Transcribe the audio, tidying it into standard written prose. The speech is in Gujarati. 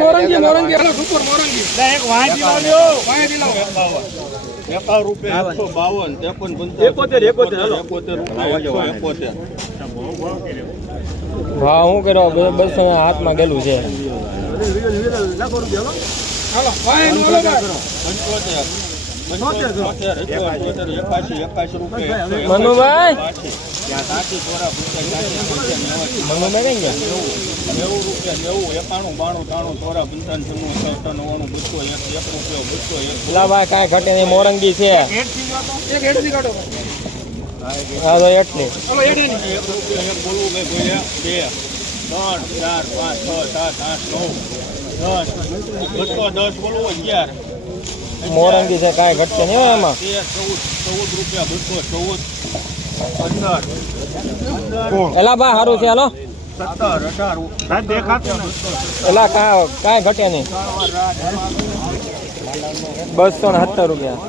મોરંગી મોરંગી હાલો સુપર મોરંગી એક વાંચી લાવજો વાંચી લાવો 51 રૂપિયા 152 53 ભાવ હું કર્યો 200 ના હાથમાં ગયેલું છે હાલો વાય નો હાલો મનુભાઈ મનુભાઈ કઈ ગયા ભાઈ કાંઈ ઘટે નહીં મોરંગી છે હા તો એટલી 10 બોલું 11 મોરંગી છે કાંઈ ઘટશે નહીં એમાં 14 રૂપિયા 15 એલા ભાઈ સારું છે હાલો 17 18 દેખાતું એલા કાંઈ ઘટે નહીં 270 રૂપિયા